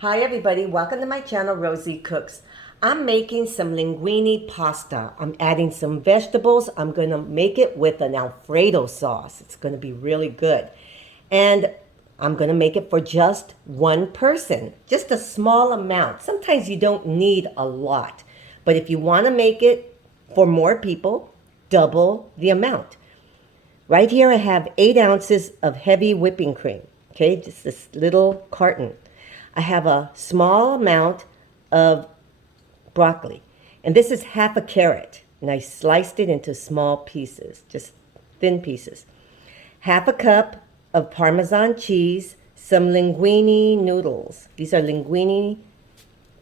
Hi everybody, welcome to my channel, Rosie Cooks. I'm making some linguine pasta. I'm adding some vegetables. I'm going to make it with an Alfredo sauce. It's going to be really good. And I'm going to make it for just one person, just a small amount. Sometimes you don't need a lot, but if you want to make it for more people, double the amount. Right here I have 8 ounces of heavy whipping cream, okay, just this little carton. I have a small amount of broccoli, and this is half a carrot, and I sliced it into small pieces, just thin pieces. Half a cup of Parmesan cheese, some linguine noodles. These are linguine,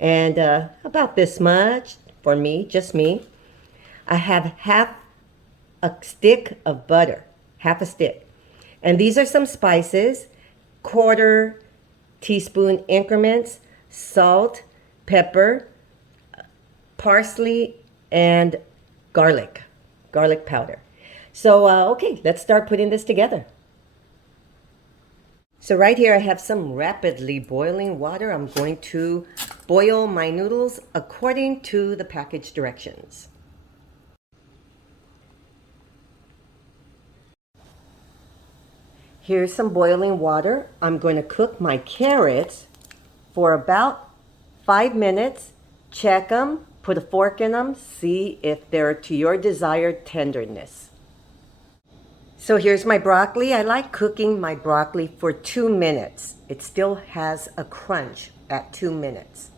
and about this much for me, just me. I have half a stick of butter, half a stick. And these are some spices, 1/4 teaspoon increments, salt, pepper, parsley, and garlic powder. So, okay, let's start putting this together. So right here I have some rapidly boiling water. I'm going to boil my noodles according to the package directions. Here's some boiling water. I'm going to cook my carrots for about 5 minutes. Check them, put a fork in them, see if they're to your desired tenderness. So here's my broccoli. I like cooking my broccoli for 2 minutes. It still has a crunch at 2 minutes.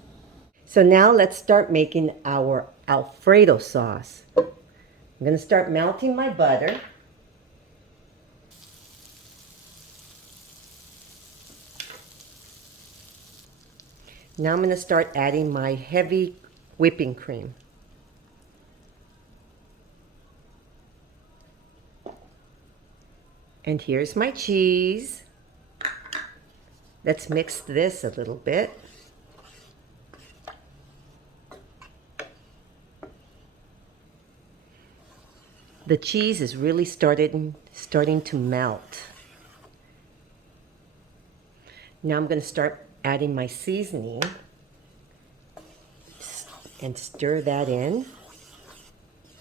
So now let's start making our Alfredo sauce. I'm going to start melting my butter. Now I'm going to start adding my heavy whipping cream. And here's my cheese. Let's mix this a little bit. The cheese is really starting to melt. Now I'm going to start adding my seasoning and stir that in.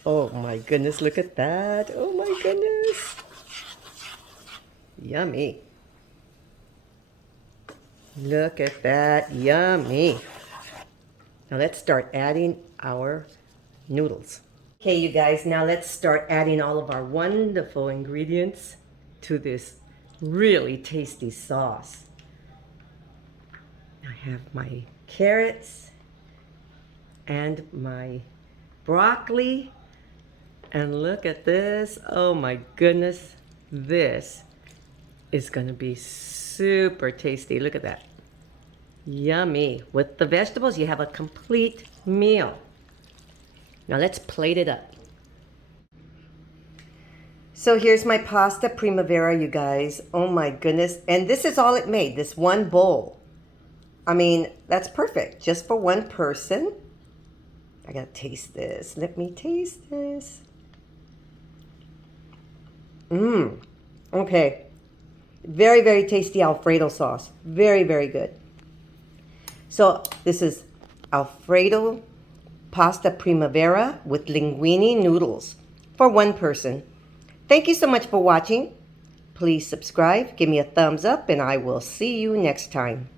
Oh my goodness, look at that. Oh my goodness. Yummy. Look at that, yummy. Now let's start adding our noodles. Okay, you guys, now let's start adding all of our wonderful ingredients to this really tasty sauce. I have my carrots and my broccoli, and look at this. Oh my goodness, this is going to be super tasty. Look at that. Yummy. With the vegetables, you have a complete meal. Now let's plate it up. So here's my pasta Primavera, you guys. Oh my goodness. And this is all it made, this one bowl. I mean, that's perfect, just for one person. I gotta taste this. Let me taste this. Okay. Very, very tasty Alfredo sauce. Very, very good. So this is Alfredo pasta Primavera with linguine noodles for one person. Thank you so much for watching. Please subscribe, give me a thumbs up, and I will see you next time.